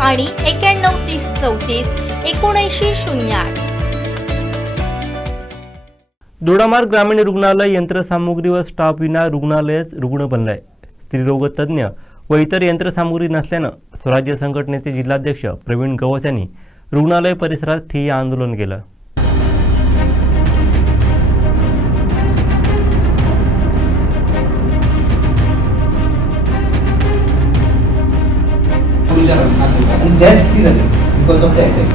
आणि एक्याण्णव तीस चौतीस एकोणऐंशी शून्य आठ. दोडामार्ग ग्रामीण रुग्णालय यंत्रसामुग्री व स्टाफ विना रुग्णालयच रुग्ण बनलंय. स्त्रीरोग तज्ज्ञ व इतर यंत्रसामुग्री नसल्यानं स्वराज्य संघटनेचे जिल्हाध्यक्ष प्रवीण गवस यांनी रुग्णालय परिसरात ठिय्या आंदोलन केलं. डेथ किती झाली? बिकॉज ऑफ द अटॅक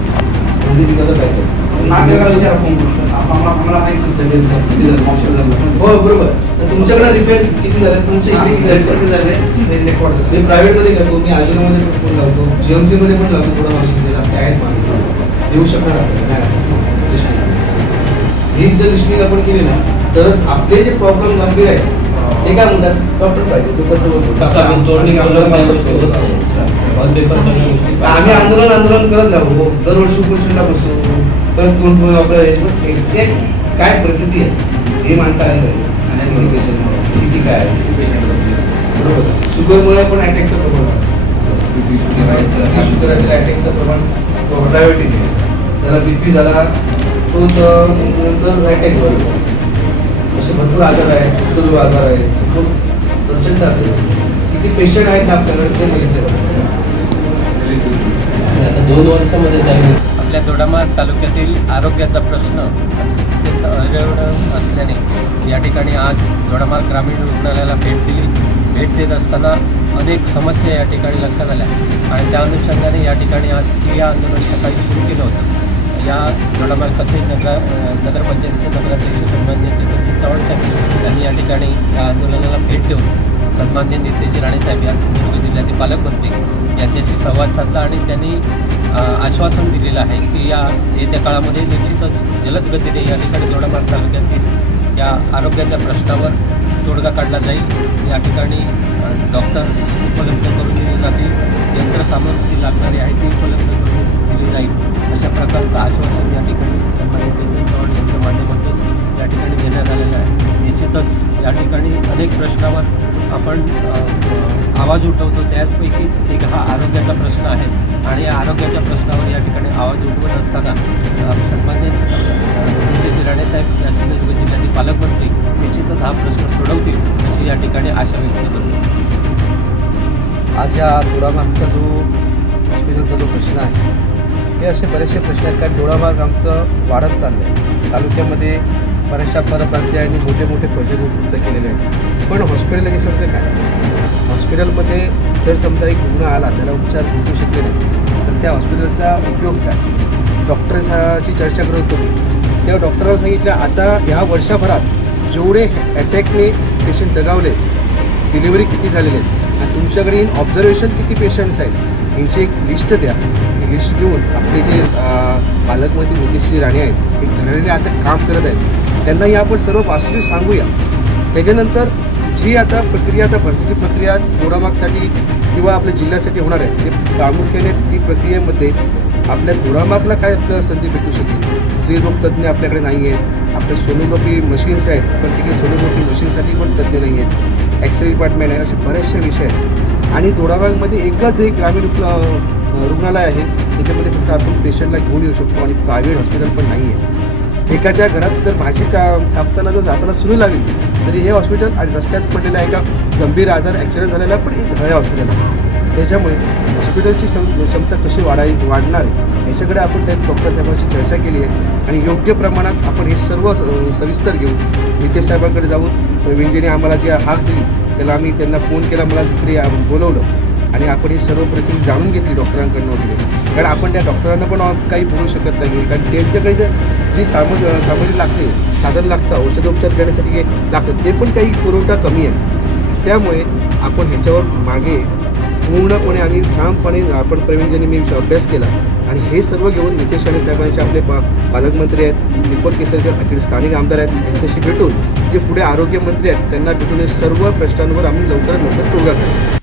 म्हणजे बिकॉज ऑफ अटॅक नातेवाईकाला विचारा फोन करून आम्हाला आम्हाला माहीत नसतं डेल साहेब किती झालं ऑप्शन झालं. हो बरोबर. तर तुमच्याकडे रिपेअर किती झाले? तुमच्या इकडे किती झाले? किती झाले? रेकॉर्ड मी करतो पण फोन लावतो पण लावतो थोडं आहेत माझे. देऊ शकणार काय असं ही जर लिस्टिंग आपण केली ना तर आपले जे प्रॉब्लेम गंभीर आहेत ते काय म्हणतात? डॉक्टर पाहिजे तो कसं बोलतो? आम्ही आंदोलन आंदोलन करत राहू. हो, दरवर्षी उपोषणला बसू. परत कोण तुम्ही वापरायला एक्झॅक्ट काय परिस्थिती आहे हे मांडता आलं पाहिजे. आणि किती काय बरोबर. शुगरमुळे पण अटॅकचं प्रमाण शुगराचं अटॅकचं प्रमाण प्रायव्हेट त्याला बी पी झाला तो तर नंतर अटॅक झाला असे भरपूर आजार आहेत हृदय आजार आहे खूप प्रचंड असेल किती पेशंट आहेत आपल्याकडे ते बघितले दोन वर्षामध्ये जाईल. आपल्या दोडामार तालुक्यातील आरोग्याचा प्रश्न अत्यंत अजड असल्याने या ठिकाणी आज दोडामार ग्रामीण रुग्णालयाला भेट दिली. भेट देत असताना अनेक समस्या या ठिकाणी लक्षात आल्या आणि त्या अनुषंगाने या ठिकाणी आज ठिय्या आंदोलन सकाळी सुरू केलं होतं. या दोडामार कसे नगर नगरपंचायतीचे नगराध्यक्ष देऊन सन्मान्य नितेजी राणेसाहेब या सिंधुदुर्ग जिल्ह्याचे पालकमंत्री यांच्याशी संवाद साधला आणि त्यांनी आश्वासन दिलेलं आहे की या येत्या काळामध्ये निश्चितच जलद गतीने या ठिकाणी जोडामार्ग तालुक्यातील या आरोग्याच्या प्रश्नावर तोडगा काढला जाईल. या ठिकाणी डॉक्टर उपलब्ध करून दिले जातील. यंत्रसामग्री लागणारी आहे ती उपलब्ध करून दिली जाईल. अशा प्रकारचं आश्वासन या ठिकाणी सन्मान्य यांच्या माध्यमातून या ठिकाणी देण्यात आलेलं आहे. निश्चितच या ठिकाणी अनेक प्रश्नावर आपण आवाज उठवतो त्याचपैकीच एक हा आरोग्याचा प्रश्न आहे. आणि या आरोग्याच्या प्रश्नावर या ठिकाणी आवाज उठवत असताना अ, सन्मान्य राणेसाहेब या सिंधुदुर्ग जिल्ह्याचे पालकमंत्री निश्चितच हा प्रश्न सोडवतील अशी या ठिकाणी आशा व्यक्त करतो. आज या डोळामागचा जो हॉस्पिटलचा जो प्रश्न आहे हे असे बरेचसे प्रश्न आहेत कारण डोळामार्ग आमचं वाढत चाललं आहे तालुक्यामध्ये बऱ्याचशा परप्रांतीयांनी मोठे मोठे प्रोजेक्ट उपलब्ध केलेले आहेत. पण हॉस्पिटलायझेशनचं काय? हॉस्पिटलमध्ये जर समजा एक रुग्ण आला त्याला उपचार भेटू शकले नाही तर त्या हॉस्पिटलचा उपयोग काय? डॉक्टरची चर्चा करत होतो तेव्हा डॉक्टरला सांगितलं आता ह्या वर्षभरात जेवढे अटॅकने पेशंट दगावले डिलिव्हरी किती झालेले आहेत? आणि तुमच्याकडे ऑब्झर्वेशन किती पेशंट्स आहेत? यांची एक लिस्ट द्या. ती लिस्ट घेऊन आपले जे पालकमंत्री नितीशजी राणे आहेत ते ठरलेले आता काम करत आहेत. त्यांना या आपण सर्व वास्तविक सांगूया. त्याच्यानंतर जी आता प्रक्रिया आता भरतीची प्रक्रिया दोडामागसाठी किंवा आपल्या जिल्ह्यासाठी होणार आहे ते प्रामुख्याने ती प्रक्रियेमध्ये आपल्या घोडामागला काय संधी भेटू शकेल स्त्रीरोग तज्ज्ञ आपल्याकडे नाही आहेत आपल्या सोनोग्राफी मशीन्स आहेत पण तिकडे सोनोग्राफी मशीनसाठी पण तज्ज्ञ नाही आहेत एक्सरे डिपार्टमेंट आहे असे बरेचसे विषय आहेत. आणि दोडाबागमध्ये एकच एक ग्रामीण रुग्णालय आहे त्याच्यामध्ये फक्त आपण पेशंटला घेऊन येऊ शकतो आणि प्रायव्हेट हॉस्पिटल पण नाही आहे एखाद्या घरात जर भाजी का कापताना जर जाताना सुरू लागली तरी हे हॉस्पिटल आणि रस्त्यात पडलेला एका गंभीर आजार ॲक्सिडेंट झालेला पण एक घर हॉस्पिटल आहे. त्याच्यामुळे हॉस्पिटलची क्षम- क्षमता कशी वाढावी वाढणार आहे याच्याकडे आपण त्या डॉक्टर साहेबांशी चर्चा केली आहे. आणि योग्य प्रमाणात आपण हे सर्व सविस्तर घेऊन नितेश साहेबांकडे जाऊन विंजेने आम्हाला जी हाक दिली त्याला आम्ही त्यांना फोन केला मला तिकडे बोलवलं. आणि आपण ही सर्व परिस्थिती जाणून घेतली डॉक्टरांकडनं वगैरे. कारण आपण त्या डॉक्टरांना पण काही बोलू शकत नाही. कारण त्यांच्याकडे जर जी साम सामग्री लागते साधन लागतं औषधोपचार करण्यासाठी लागतं ते पण काही पुरवठा कमी आहे. त्यामुळे आपण ह्याच्यावर मागे पूर्णपणे आणि ठामपणे आपण प्रवीणजींनी मी अभ्यास केला. आणि हे सर्व घेऊन नितेश राणे साहेबांचे आपले पा पालकमंत्री आहेत दीपक केसरकर अखेर स्थानिक आमदार आहेत यांच्याशी भेटून जे पुढे आरोग्यमंत्री आहेत त्यांना भेटून हे सर्व प्रश्नांवर आम्ही लवकरात लवकर तोडगा करू